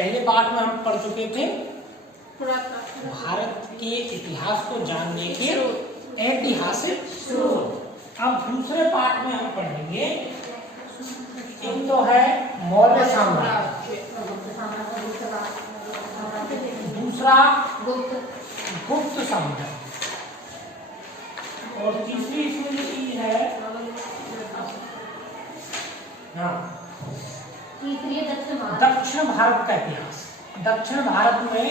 पहले पाठ में हम पढ़ चुके थे भारत के इतिहास को जानने के ऐतिहासिक स्रोत। अब दूसरे पाठ में हम पढ़ेंगे, एक तो है मौर्य साम्राज्य, दूसरा गुप्त साम्राज्य, और तीसरी इसमें जो चीज है दक्षिण भारत का इतिहास। दक्षिण भारत में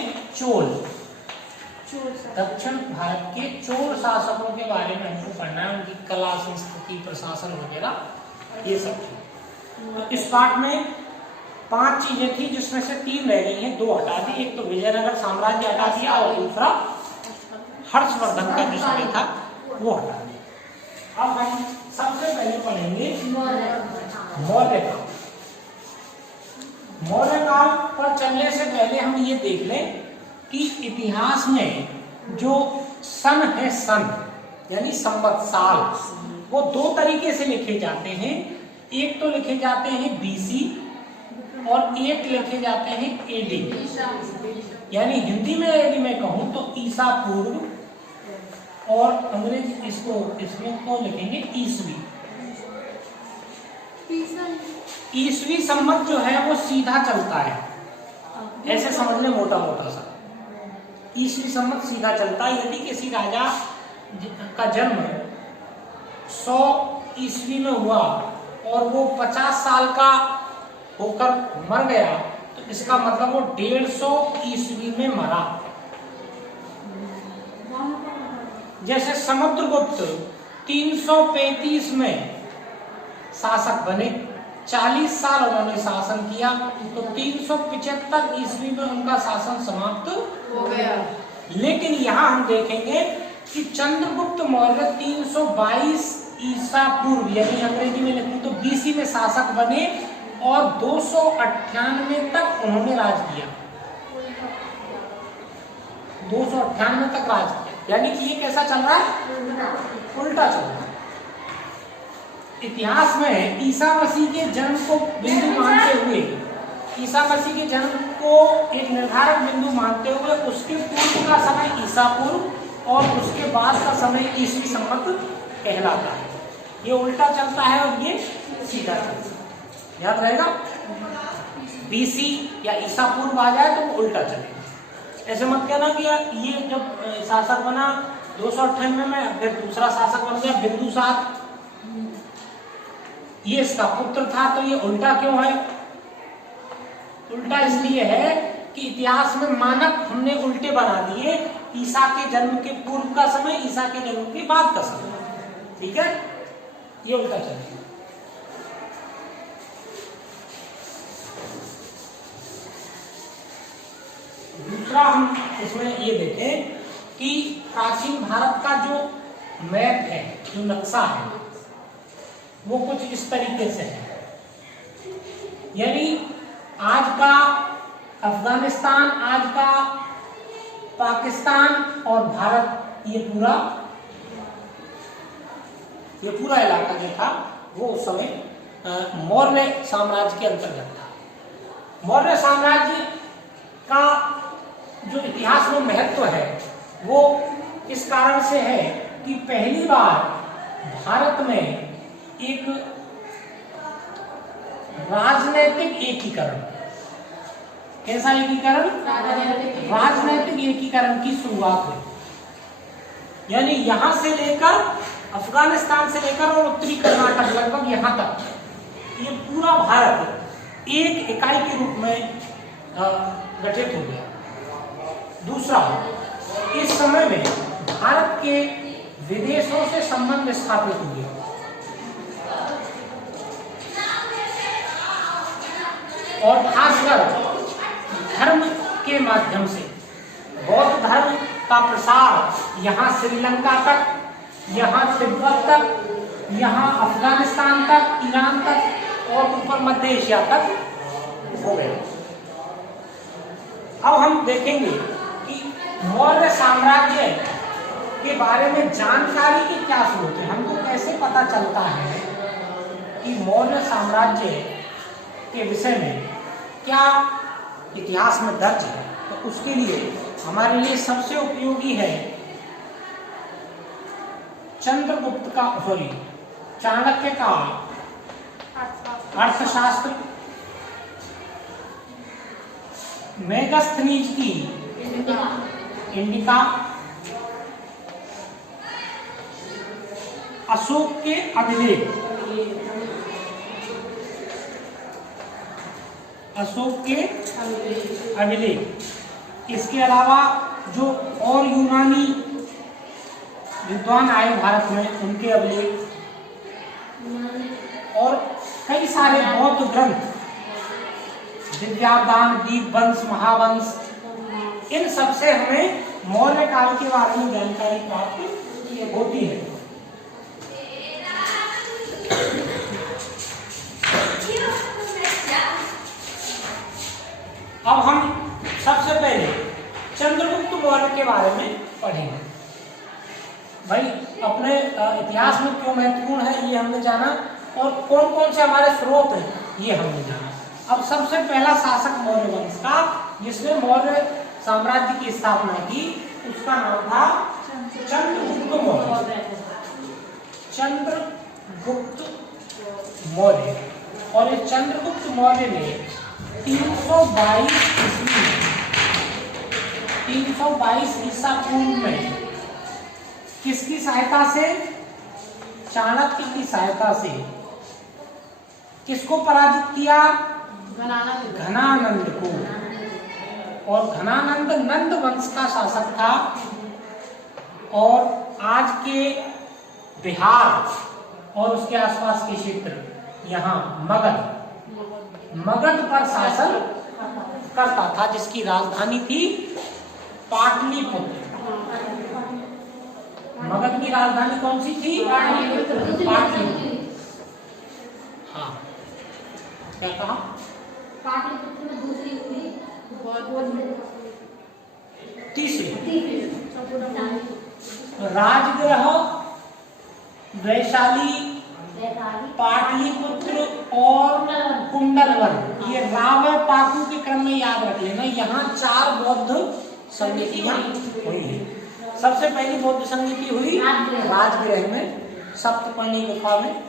दक्षिण भारत के चोल शासकों के बारे में हमको पढ़ना है, उनकी कला, संस्कृति, प्रशासन वगैरह ये सब। तो इस पाठ में 5 चीजें थी जिसमें से 3 रह गई हैं, 2 हटा दी। एक तो विजयनगर साम्राज्य हटा दिया और दूसरा हर्षवर्धन का जो समय था वो हटा दिया। अब हम सबसे पहले पढ़ेंगे मौर्य काल। मौर्य काल पर चलने से पहले हम ये देख लें कि इतिहास में जो सन है, सन यानी संवत, साल, वो 2 तरीके से लिखे जाते हैं। एक तो लिखे जाते हैं बीसी और एक लिखे जाते हैं एडी, यानी हिंदी में यदि मैं कहूं तो ईसा पूर्व, और अंग्रेजी इसमें को लिखेंगे ईसवी। ईसवी संवत जो है वो सीधा चलता है, ऐसे समझ ले मोटा मोटा सा। ईसवी संवत सीधा चलता है। यदि किसी राजा का जन्म 100 ईस्वी में हुआ और वो 50 साल का होकर मर गया, तो इसका मतलब वो 150 ईस्वी में मरा। जैसे समुद्रगुप्त 335 में शासक बने, 40 साल उन्होंने शासन किया, तो 375 ईस्वी में उनका शासन समाप्त हो गया। लेकिन यहाँ हम देखेंगे कि चंद्रगुप्त मौर्य 322 ईसा पूर्व, यानी अंग्रेजी में लिखूं तो बीसी में शासक बने और 298 तक उन्होंने राज किया। 298 तक राज किया, यानी कि ये कैसा चल रहा है? उल्टा चल रहा है। इतिहास में ईसा मसीह के जन्म को बिंदु मानते हुए, ईसा मसीह के जन्म को एक निर्धारक बिंदु मानते हुए उसके पूर्व का समय ईसा पूर्व और उसके बाद का समय ईसवी संवत कहलाता है। ये उल्टा चलता है और ये सीधा चलता है, याद रहेगा। बीसी या ईसा पूर्व आ जाए तो वो उल्टा चलेगा। ऐसे मत कहना कि यार ये जब शासक बना 298 में, फिर दूसरा शासक बन गया बिंदुसार, ये इसका पुत्र था, तो ये उल्टा क्यों है? उल्टा इसलिए है कि इतिहास में मानक हमने उल्टे बना दिए। ईसा के जन्म के पूर्व का समय, ईसा के जन्म के बाद का समय, ठीक है, ये उल्टा चलेगा। दूसरा हम इसमें ये देखें कि प्राचीन भारत का जो मैप है, जो नक्शा है, वो कुछ इस तरीके से है। यानी आज का अफगानिस्तान, आज का पाकिस्तान और भारत, ये पूरा इलाका जो था वो उस समय मौर्य साम्राज्य के अंतर्गत था। मौर्य साम्राज्य का जो इतिहास में महत्व है वो इस कारण से है कि पहली बार भारत में एक राजनैतिक एकीकरण, कैसा एकीकरण? राजनैतिक एकीकरण की शुरुआत हुई। यानी यहां से लेकर अफगानिस्तान से लेकर और उत्तरी कर्नाटक लगभग यहां तक, ये पूरा भारत एक इकाई के रूप में गठित हो गया। दूसरा, इस समय में भारत के विदेशों से संबंध स्थापित हुए और खासकर धर्म के माध्यम से बौद्ध धर्म का प्रसार यहाँ श्रीलंका तक, यहाँ तिब्बत तक, यहाँ अफगानिस्तान तक, ईरान तक और ऊपर मध्य एशिया तक हो गया। अब हम देखेंगे कि मौर्य साम्राज्य के बारे में जानकारी की क्या स्रोत है। हमको कैसे पता चलता है कि मौर्य साम्राज्य के विषय में क्या इतिहास में दर्ज है, तो उसके लिए हमारे लिए सबसे उपयोगी है चंद्रगुप्त का, सॉरी, चाणक्य का अर्थशास्त्र, मेगास्थनीज की इंडिका, अशोक के अभिलेख, अशोक के अभिलेख, इसके अलावा जो और यूनानी विद्वान आए भारत में उनके अभिलेख, और कई सारे बौद्ध ग्रंथ, विद्यादान, दीपवंश, महावंश, इन सब से हमें मौर्य काल के बारे में जानकारी प्राप्त होती है। अब हम सबसे पहले चंद्रगुप्त मौर्य के बारे में पढ़ेंगे। भाई अपने इतिहास में क्यों महत्वपूर्ण है ये हमने जाना, और कौन कौन से हमारे स्रोत हैं ये हमने जाना। अब सबसे पहला शासक मौर्य वंश का, जिसने मौर्य साम्राज्य की स्थापना की, उसका नाम था चंद्रगुप्त मौर्य। चंद्रगुप्त मौर्य, और इस चंद्रगुप्त मौर्य ने 322 ईसा पूर्व में किसकी सहायता से, चाणक्य की सहायता से किसको पराजित किया, घनानंद को। और घनानंद नंद वंश का शासक था, और आज के बिहार और उसके आसपास के क्षेत्र, यहाँ मगध पर शासन करता था, जिसकी राजधानी थी पाटलिपुत्र। मगध की राजधानी कौन सी थी, पाटलिपुत्र। हाँ, क्या कहा, पाटलिपुत्र में दूसरी हुई, तीसरी राजगृह, वैशाली, पाटलिपुत्र और कुंडलवन, ये रावण पाकू के क्रम में याद रख लेना। यहाँ 4 बौद्ध समितियां हुई है। सबसे पहली बौद्ध समिति हुई राजगृह में, सप्तपर्णी गुफा में,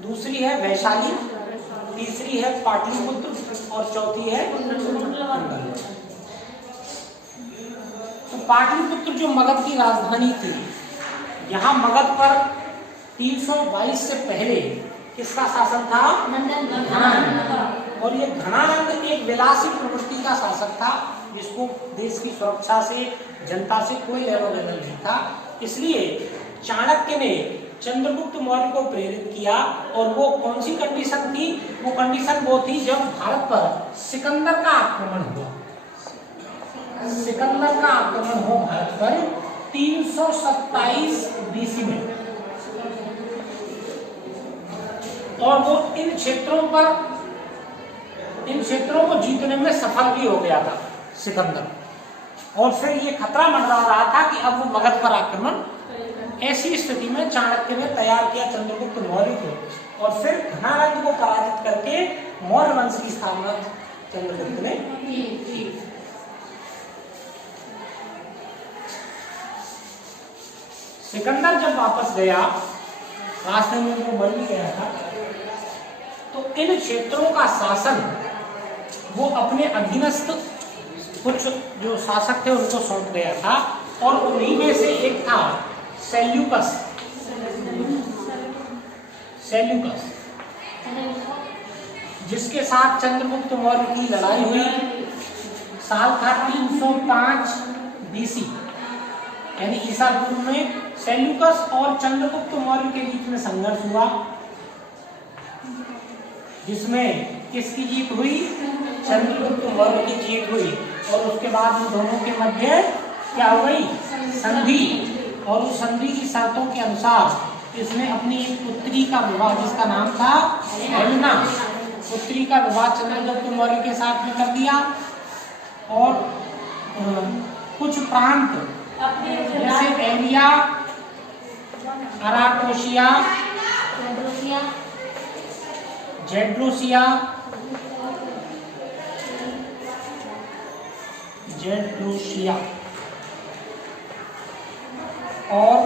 दूसरी है वैशाली, तीसरी है पाटलिपुत्र, और चौथी है कुंडलवन। तो पाटलिपुत्र जो मगध की राजधानी थी, यहाँ मगध पर 322 से पहले किसका शासन था, घनानंद। और ये घनानंद एक विलासी प्रवृत्ति का शासक था, जिसको देश की सुरक्षा से, जनता से कोई लेना देना नहीं था। इसलिए चाणक्य ने चंद्रगुप्त मौर्य को प्रेरित किया, और वो कौन सी कंडीशन थी, वो कंडीशन वो थी जब भारत पर सिकंदर का आक्रमण हुआ। सिकंदर का आक्रमण हो भारत पर 327 बीसी में, और वो इन क्षेत्रों को जीतने में सफल भी हो गया था सिकंदर। और फिर ये खतरा मंडरा रहा था कि अब वो मगध पर आक्रमण, ऐसी स्थिति में चाणक्य ने तैयार किया चंद्रगुप्त मौर्य को, और फिर घनानंद को पराजित करके मौर्य वंश की स्थापना चंद्रगुप्त ने की। सिकंदर जब वापस गया, रास्ते में वो मर भी गया था, तो इन क्षेत्रों का शासन वो अपने अधीनस्थ कुछ जो शासक थे उनको सौंप गया था, और उन्हीं में से एक था सेल्यूकस। जिसके साथ चंद्रगुप्त मौर्य की लड़ाई हुई। साल था 305 बीसी, यानी ईसा पूर्व में सेल्यूकस और चंद्रगुप्त मौर्य के बीच में संघर्ष हुआ, जिसमें किसकी जीत हुई, चंद्रगुप्त मौर्य की जीत हुई। और उसके बाद उन दोनों के मध्य क्या हो गई, संधि। और उस संधि की शर्तों के अनुसार इसने अपनी एक पुत्री का विवाह, जिसका नाम था हेलेना, पुत्री का विवाह चंद्रगुप्त मौर्य के साथ में कर दिया। और कुछ प्रांत जैसे एरिया, अराकोशिया, जेड्रोसिया, जेड्रोसिया और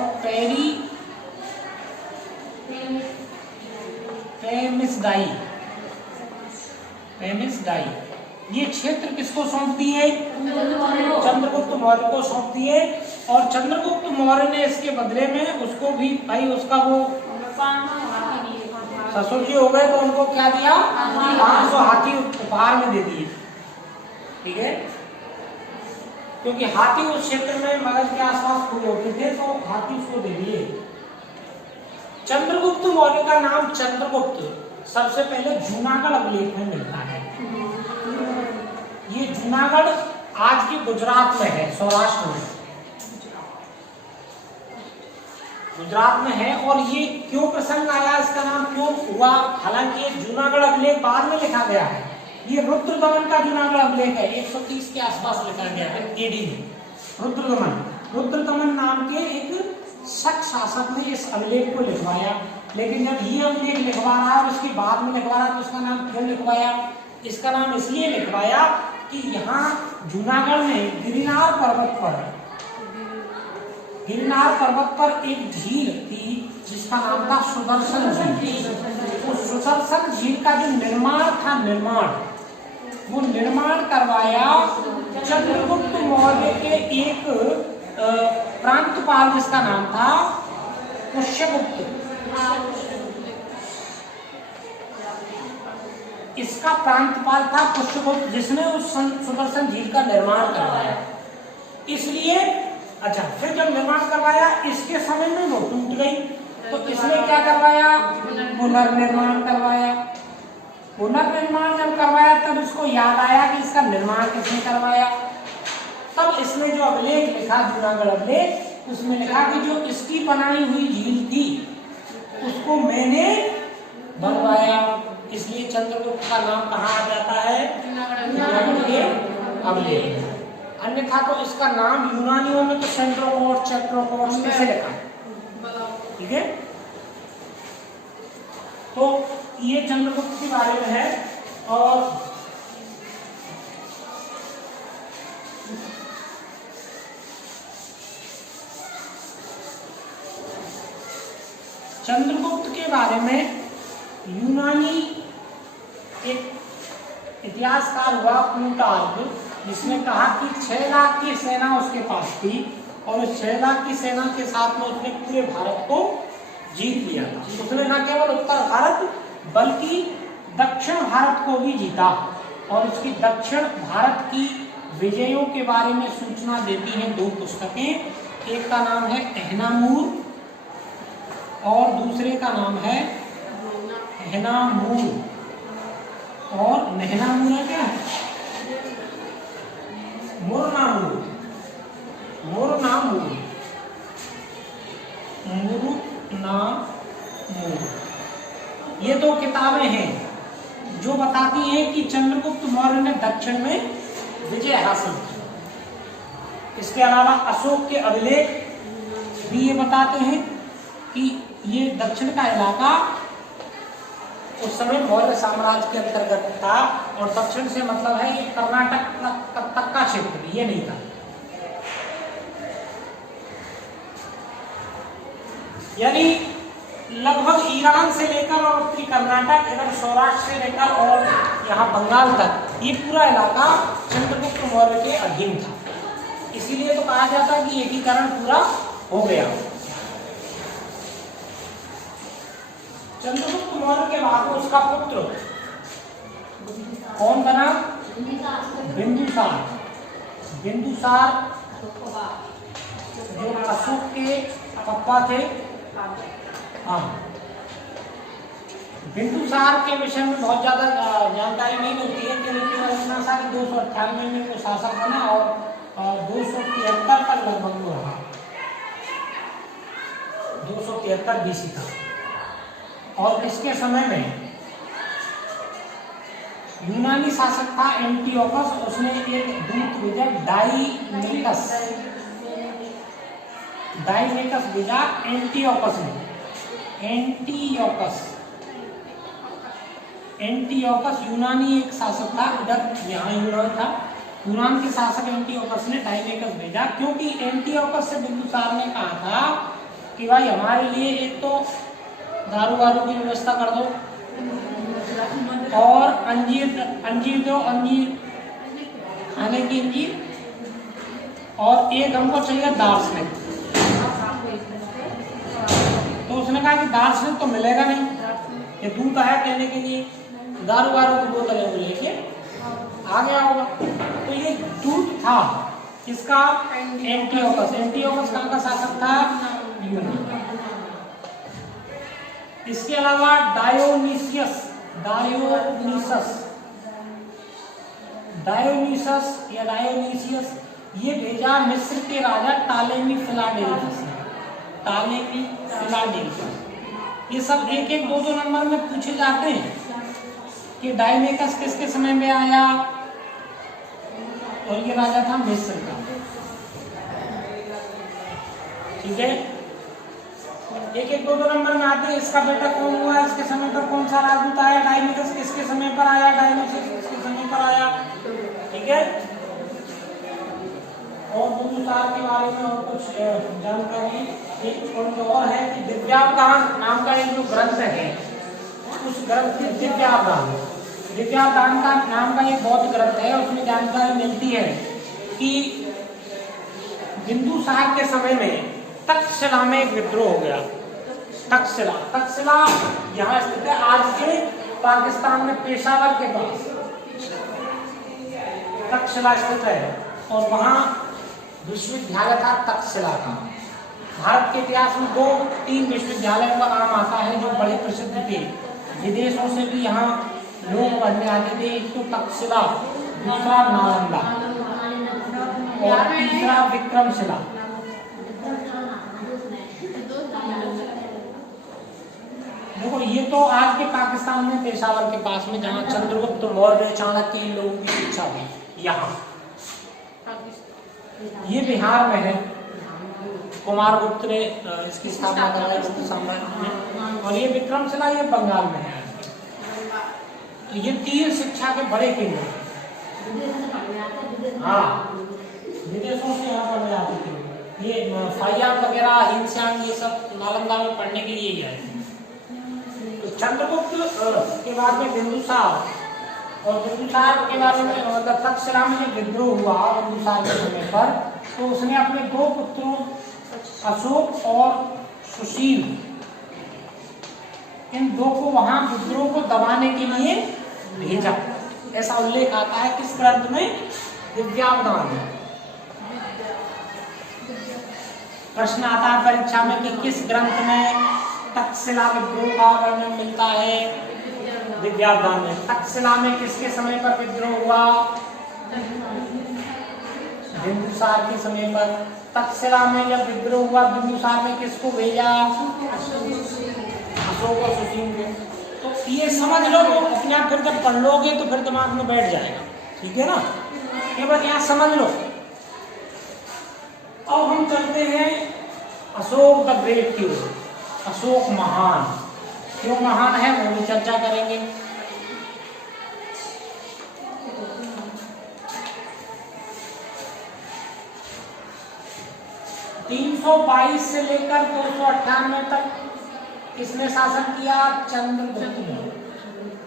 पेमिसडाई ये क्षेत्र किसको सौंप दिए? चंद्रगुप्त मौर्य को सौंप दिए। और चंद्रगुप्त मौर्य ने इसके बदले में उसको भी भाई उसका वो ससुर जी हो गए तो उनको क्या दिया? 500 हाथी उपहार में दे दिए। ठीक है, क्योंकि हाथी उस क्षेत्र में मगध के आसपास हुए होते थे तो हाथी उसको दे दिए। चंद्रगुप्त मौर्य का नाम चंद्रगुप्त सबसे पहले जूनागढ़ अभिलेख में मिलता है। ये जूनागढ़ आज के गुजरात में है, सौराष्ट्र में गुजरात में है। और ये क्यों प्रसंग आया, इसका नाम क्यों हुआ? हालांकि ये जूनागढ़ अभिलेख बाद में लिखा गया है। ये रुद्रदमन का जूनागढ़ अभिलेख है, 130 के आसपास लिखा गया है एडी में। रुद्रदमन नाम के एक शक शासक ने इस अभिलेख को लिखवाया। लेकिन जब ये अभिलेख लिखवा रहा है उसके बाद में लिखवा रहा तो इसका नाम क्यों लिखवाया? इसका नाम इसलिए लिखवाया कि यहाँ जूनागढ़ में गिरनार पर्वत पर एक झील थी जिसका नाम था सुदर्शन झील। उस सुदर्शन झील का जो निर्माण था, वो निर्माण करवाया चंद्रगुप्त मौर्य के एक प्रांतपाल जिसका नाम था पुष्यगुप्त। इसका प्रांतपाल था पुष्यगुप्त जिसने उस सुदर्शन झील का निर्माण करवाया। इसलिए अच्छा, फिर जब निर्माण करवाया इसके समय में वो टूट गई तो इसने क्या करवाया? पुनर्निर्माण करवाया। पुनर्निर्माण जब करवाया तब इसको याद आया कि इसका निर्माण किसने करवाया। तब इसने जो अभिलेख लिखा, जूनागढ़ अभिलेख, उसमें लिखा कि जो इसकी बनाई हुई झील थी उसको मैंने बनवाया। इसलिए चंद्रगुप्त का नाम कहाँ आ जाता है? जूनागढ़ के अभिलेख। अन्यथा तो इसका नाम यूनानियों में तो चेट्रोकोट्स कैसे लिखा? ठीक है, तो ये चंद्रगुप्त के बारे में है। और चंद्रगुप्त के बारे में यूनानी एक इतिहासकार हुआ प्लूटार्क, जिसने कहा कि 6 लाख की सेना उसके पास थी और उस 6 लाख की सेना के साथ में उसने पूरे भारत को जीत लिया था। उसने न केवल उत्तर भारत बल्कि दक्षिण भारत को भी जीता। और इसकी दक्षिण भारत की विजयों के बारे में सूचना देती हैं 2 पुस्तकें। एक का नाम है एहनामूर और दूसरे का नाम है हेनामूर। और नेहनामूर है क्या? मुरनामूर। ये 2 किताबें हैं जो बताती हैं कि चंद्रगुप्त मौर्य ने दक्षिण में विजय हासिल की। इसके अलावा अशोक के अभिलेख भी ये बताते हैं कि ये दक्षिण का इलाका उस समय मौर्य साम्राज्य के अंतर्गत था। और दक्षिण से मतलब है ये कर्नाटक तक का क्षेत्र, ये नहीं था। यानी लगभग ईरान से लेकर और उत्तरी कर्नाटक, इधर सौराष्ट्र से लेकर और यहाँ बंगाल तक ये पूरा इलाका चंद्रगुप्त मौर्य के अधीन था। इसीलिए तो कहा जाता है कि एकीकरण पूरा हो गया। चंद्रगुप्त मौर्य के बाद उसका पुत्र कौन बना? बिंदुसार जो अशोक के पप्पा थे। हाँ, बिंदुसार के विषय में बहुत ज्यादा जानकारी नहीं होती है क्योंकि इतना सा 298 में वो शासक बना और 273 तक लगभग वो रहा। 273 BC था। और इसके समय में यूनानी शासक था एंटियोकस। उसने एक दूत भेजा डाइमेकस भेजा एंटियोकस ने। एंटियोकस यूनानी एक शासक था, इधर यहाँ यूनान था। तुरान के शासक एंटियोकस ने डायमेकस भेजा, क्योंकि एंटियोकस से बिंदुसार ने कहा था कि भाई हमारे लिए एक तो दारू वारू की व्यवस्था कर दो और अंजीर दो, अंजीर खाने की अंजीर, और एक हमको चाहिए दार्शनिक। तो उसने कहा कि दार्शनिक तो मिलेगा नहीं, ये दूध आया कहने के लिए, दारू वारू की बोतलें वो लेके आ गया होगा। तो ये दूध था किसका? एंटियोकस। एंटियोकस कहाँ का शासक था? यूनान। इसके अलावा डायोनीसियस या डायोनीसियस ये भेजा मिस्र के राजा टालेमी फिलाडेल्फस। ये सब एक एक दो नंबर में पूछे जाते हैं कि डायमेकस किसके समय में आया, और ये राजा था मिस्र का। ठीक है, एक एक दो नंबर में आते हैं। इसका बेटा कौन हुआ, इसके समय पर कौन सा राजदूत आया, डायमेकस किसके समय पर आया, डायमेकस किसके समय पर आया। ठीक है, और बिंदुसार के बारे में और कुछ जानकारी एक और है कि दिव्यावदान नाम का एक जो ग्रंथ है, उस ग्रंथ में दिव्यावदान का नाम का एक बौद्ध ग्रंथ है। उसमें जानकारी मिलती है कि बिंदुसार के समय में तक्षशिला में एक विद्रोह हो गया। तक्षशिला यहाँ स्थित है, आज के पाकिस्तान में पेशावर के पास तक्षशिला स्थित है, और वहाँ विश्वविद्यालय था तक्षशिला का। भारत के इतिहास में 2-3 विश्वविद्यालयों का नाम आता है जो बड़े प्रसिद्ध थे, विदेशों से भी यहाँ लोग पढ़ने आते थे। एक तो तक्षशिला, दूसरा नालंदा, और तीसरा विक्रमशिला। देखो ये तो आज के पाकिस्तान में पेशावर के पास में, जहाँ चंद्रगुप्त मौर्य, चाणक्य, इन लोगों की शिक्षा हुई। यहाँ ये बिहार में है, कुमारगुप्त ने इसकी स्थापना कराई गुप्त साम्राज्य में, और ये विक्रमशिला ये बंगाल में है। तो ये 3 शिक्षा के बड़े केंद्र हैं। हाँ, विदेशों से यहाँ पढ़ने आते थे। ये फाइयाम वगैरह, हिंसांग, ये सब नालंदा में पढ़ने के लिए ही आए थे। तो चंद्रगुप्त के बाद में बिंदुसार, और बिंदुसार के बारे में मतलब तक्षशिला में जब विद्रोह हुआ बिंदुसार के समय पर, तो उसने अपने 2 पुत्रों अशोक और सुशील, इन 2 को वहां विद्रोह को दबाने के लिए भेजा। ऐसा उल्लेख आता है किस ग्रंथ में? दिव्यावदान में। प्रश्न आता है परीक्षा में कि किस ग्रंथ में तक्षशिला विद्रोह का वर्णन मिलता है? दिव्यावदान में। तक्षशिला में किसके समय पर विद्रोह हुआ? बिंदुसार के समय पर। तक्षशिला में जब विद्रोह हुआ, बिंदुसार ने किसको भेजा? अशोक और सुशील को। तो ये समझ लो, अपने आप फिर जब पढ़ लोगे तो फिर दिमाग में बैठ जाएगा। ठीक है ना, केवल यहाँ समझ लो। अब हम चलते हैं अशोक द ग्रेट की ओर। अशोक महान, क्यों महान है वो भी चर्चा करेंगे। (322) से लेकर 298 तक किसने शासन किया? चंद्रगुप्त ने।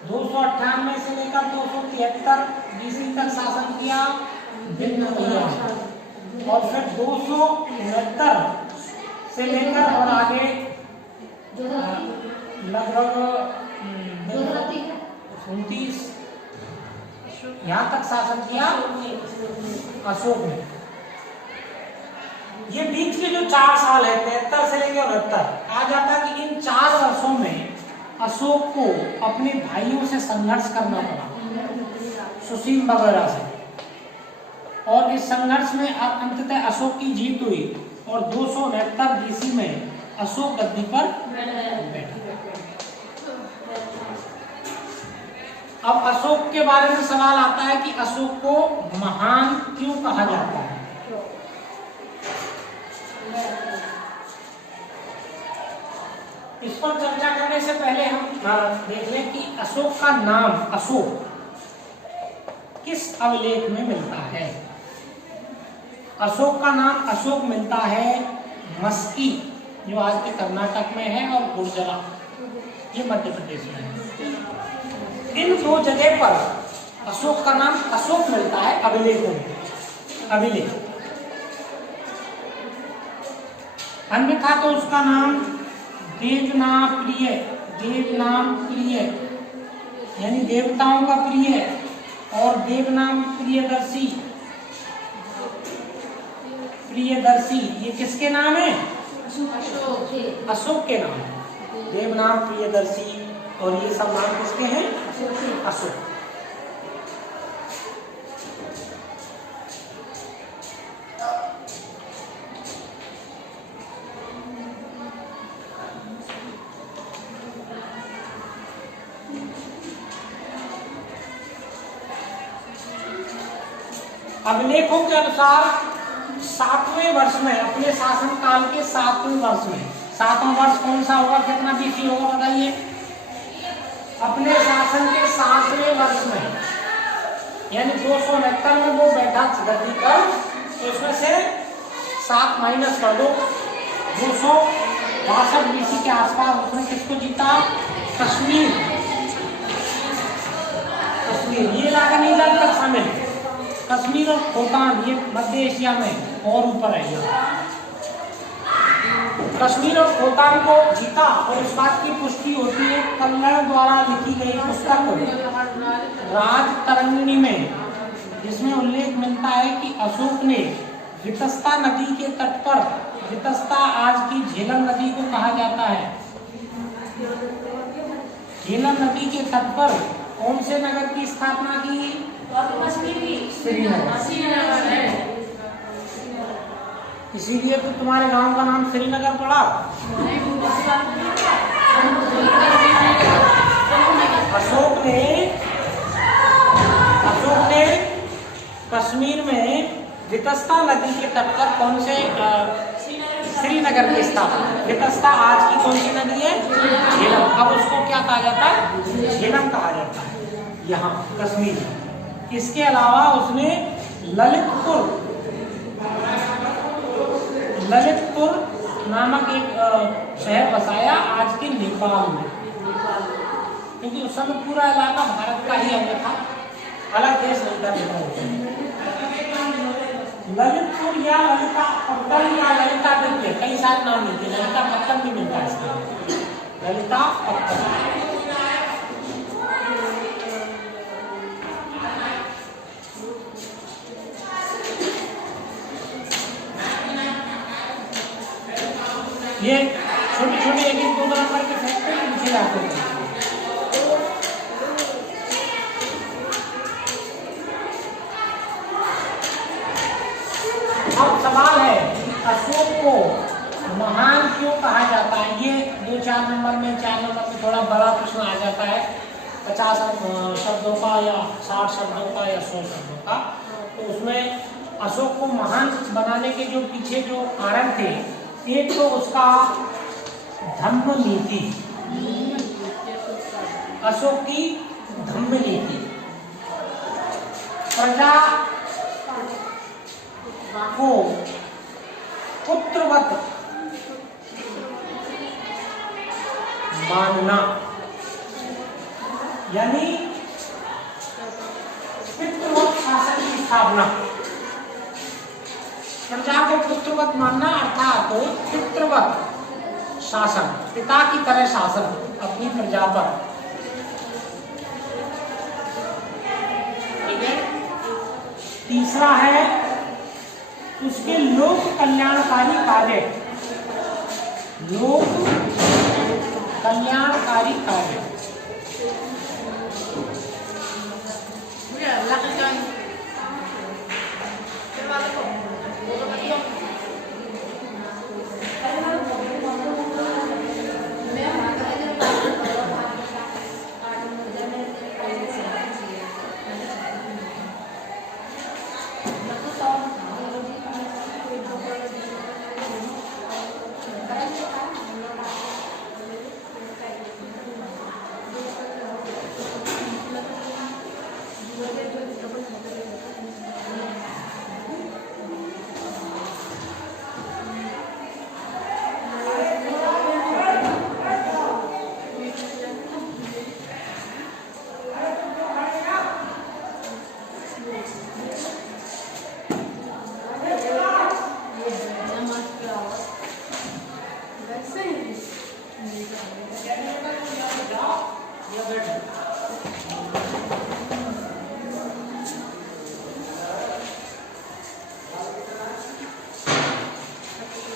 298 से लेकर 273 BC तक शासन किया बिंदुसार, और फिर 269 से लेकर और आगे लगभग 29 यहाँ तक शासन किया अशोक ने। ये बीच के जो 4 साल है, 73 से लेकर 69, कहा जाता है कि इन 4 वर्षों में अशोक को अपने भाइयों से संघर्ष करना पड़ा, सुशील वगैरह से, और इस संघर्ष में अंततः अशोक की जीत हुई, और 269 BC में अशोक गद्दी पर बैठा। अब अशोक के बारे में सवाल आता है कि अशोक को महान क्यों कहा जाता है? इस पर चर्चा करने से पहले हम देख लें कि अशोक का नाम अशोक किस अभिलेख में मिलता है? अशोक का नाम अशोक मिलता है मस्की, जो आज के कर्नाटक में है, और गुर्जरा, ये मध्य प्रदेश में है। इन दो जगह पर अशोक का नाम अशोक मिलता है अभिलेखों में, अभिलेख। अन्यथा तो उसका नाम देवनाप्रिय, देवनाप्रिय यानी देवताओं का प्रिय, और देवनाम प्रियदर्शी, प्रियदर्शी ये किसके नाम है? अशोक के नाम है। देवनाम प्रियदर्शी और ये सब नाम किसके हैं? अशोक। अभिलेखों के अनुसार 7वें वर्ष में, अपने शासन काल के 7वें वर्ष में, 7वां वर्ष कौन सा होगा, कितना बीसी होगा बताइए? अपने शासन के 7वें वर्ष में, यानी 269 में वो बैठा गद्दी पर, तो इसमें से 7 माइनस कर दो, 262 बीसी के आसपास उसने किसको जीता? कश्मीर। कश्मीर ये इलाका नहीं जानता शामिल, कश्मीर और खोतान ये मध्य एशिया में और ऊपर है। कश्मीर और खोतान को जीता, और इस बात की पुष्टि होती है कल्लण द्वारा लिखी गई पुस्तक राज तरंगिणी में, जिसमें उल्लेख मिलता है कि अशोक ने वितस्ता नदी के तट पर, वितस्ता आज की झेलम नदी को कहा जाता है, झेलम नदी के तट पर कौन से नगर की स्थापना की? श्रीनगर। इसीलिए तो तुम्हारे गांव का नाम श्रीनगर पड़ा। अशोक ने कश्मीर में वितस्ता नदी के तट पर कौन से श्रीनगर की स्थापना। वितस्ता आज की कौन सी नदी है? झेलम। अब उसको क्या कहा जाता है? झेलम कहा जाता है यहाँ कश्मीर। इसके अलावा उसने ललितपुर नामक एक शहर बसाया आज के नेपाल में, क्योंकि उस समय पूरा इलाका भारत का ही अंग था, अलग देश नहीं था। ललितपुर या ललिता पत्तन या ललिता दिव्य, कई सारे नाम मिलते हैं, ललिता पत्तन भी मिलता है इसका, ललिता पत्तन। ये छोटे छोटे 1-2 नंबर के फैक्टर पूछे जाते हैं। अब सवाल है अशोक को महान क्यों कहा जाता है? ये 2-4 नंबर में, 4 नंबर में थोड़ा बड़ा प्रश्न आ जाता है, 50 शब्दों का या 60 शब्दों का या 100 शब्दों का। तो उसमें अशोक को महान बनाने के जो पीछे जो कारण थे, एक तो उसका धम्म नीति, अशोक की धम्म नीति, प्रजा को पुत्रवत मानना, यानी पितृवत शासन की स्थापना। प्रजा को पुत्रवत मानना अर्थात पितृवत शासन, पिता की तरह शासन अपनी प्रजा पर। ठीक है। तीसरा है उसके लोक कल्याणकारी कार्य, लोक कल्याणकारी कार्य।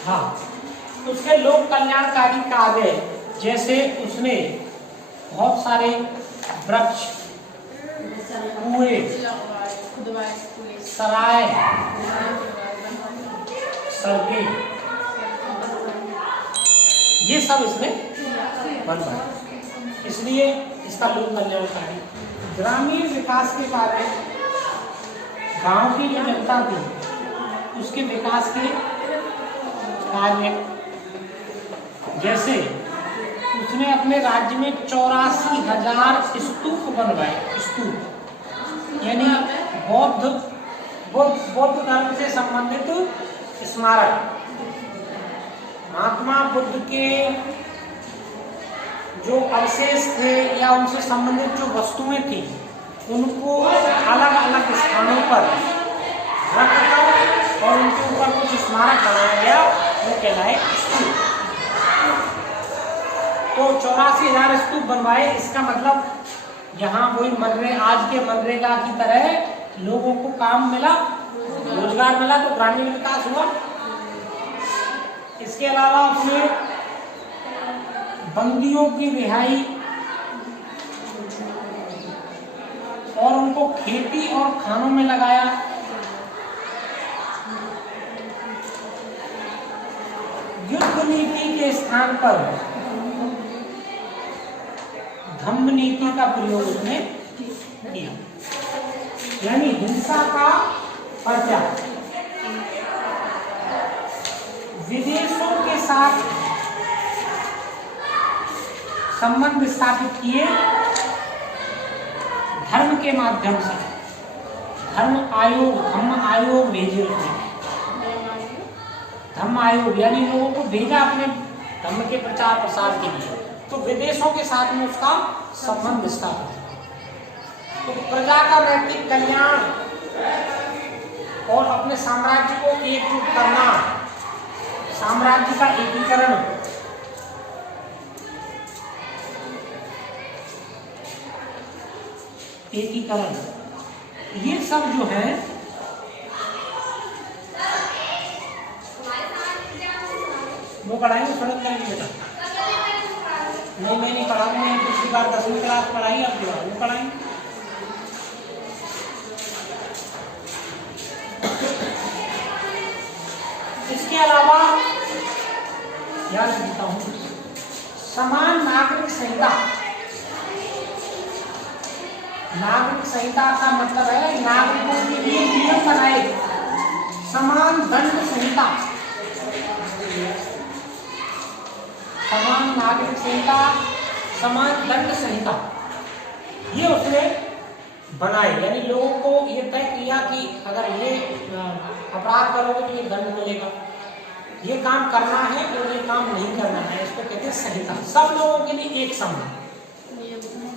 हाँ, उसके लोक कल्याणकारी कार्य जैसे उसने बहुत सारे वृक्ष, कुएं, सराय, सड़कें, ये सब इसने बनवाए, इसलिए इसका लोक कल्याणकारी। ग्रामीण विकास के कार्य, गांव की जो जनता थी उसके विकास के कार्य, जैसे उसने अपने राज्य में 84,000 स्तूप बनवाए। स्तूप यानी बौद्ध धर्म से संबंधित स्मारक। महात्मा बुद्ध के जो अवशेष थे या उनसे संबंधित जो वस्तुएं थी उनको अलग अलग स्थानों पर रखकर और उनके ऊपर कुछ स्मारक बनाया गया, वो कहलाए स्तूप। तो 84,000 स्तूप बनवाए। इसका मतलब यहाँ वही आज के मनरेगा की तरह लोगों को काम मिला, रोजगार मिला, तो ग्रामीण विकास हुआ। इसके अलावा उसने बंदियों की रिहाई और उनको खेती और खानों में लगाया। युद्ध नीति के स्थान पर धम्म नीति का प्रयोग उसने किया, यानी हिंसा का परित्याग। विदेशों के साथ संबंध स्थापित किए धर्म के माध्यम से। धम्म आयोग भेजे उसने। धम्म आयोग यानी लोगों को भेजा अपने धर्म के प्रचार प्रसार के लिए, तो विदेशों के साथ में उसका संबंध स्थापित। तो प्रजा का नैतिक कल्याण और अपने साम्राज्य को एकजुट करना, साम्राज्य का एकीकरण, ये सब जो है वो पढ़ाएंगे, सड़क करेंगे बेटा। नहीं, मैं नहीं पढ़ा, मैं पिछली बार 10वीं क्लास पढ़ाई, अब जो है वो पढ़ाएंगे। इसके अलावा याद रखता हूँ समान नागरिक संहिता। नागरिक संहिता का मतलब है नागरिकों के लिए नियम बनाए। समान दंड संहिता, समान नागरिक संहिता, समान दंड संहिता, ये उसने बनाए। यानी लोगों को ये तय किया कि अगर ये अपराध करोगे तो ये दंड मिलेगा, ये काम करना है और ये काम नहीं करना है। इसको कहते हैं संहिता। सब लोगों के लिए एक समान।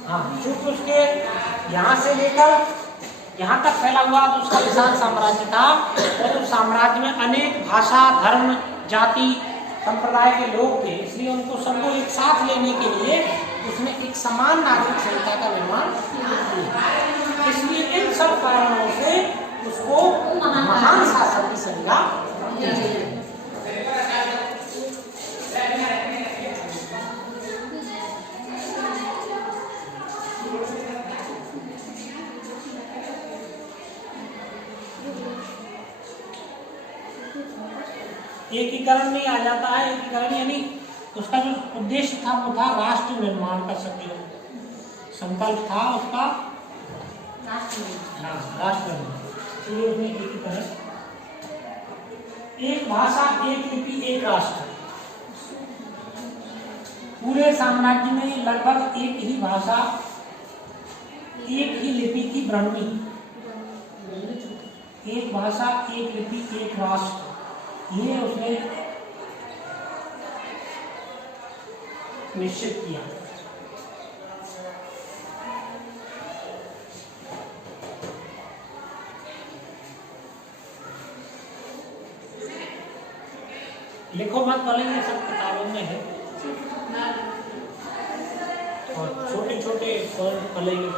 हाँ, क्योंकि उसके यहाँ से लेकर यहाँ तक फैला हुआ तो उसका विशाल साम्राज्य था, और उस साम्राज्य में अनेक भाषा, धर्म, जाति, संप्रदाय के लोग थे, इसलिए उनको सबको एक साथ लेने के लिए उसने एक समान नागरिक संहिता का निर्माण किया। इसलिए इन सब कारणों से उसको महान शासक की संज्ञा दी। एकीकरण में आ जाता है। एकीकरण यानी उसका जो उद्देश्य था वो था राष्ट्र निर्माण का संकल्प था उसका, राष्ट्र निर्माण। इसलिए उसने एकीकरण, एक भाषा, एक लिपि, एक राष्ट्र। पूरे साम्राज्य में लगभग एक ही भाषा, एक ही लिपि की ब्राह्मी। एक भाषा, एक लिपि, एक राष्ट्र, ये उसने निश्चित किया। लिखो मत, पढ़ेंगे, सब किताबों में है, और छोटे छोटे पढ़ेंगे।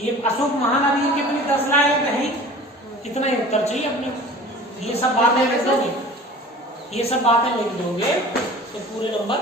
ये अशोक महान, अभी कितनी 10 लाख है, इतना ही उत्तर चाहिए अपने। ये सब बातें लिख दोगे, ये सब बातें लिख दोगे तो पूरे नंबर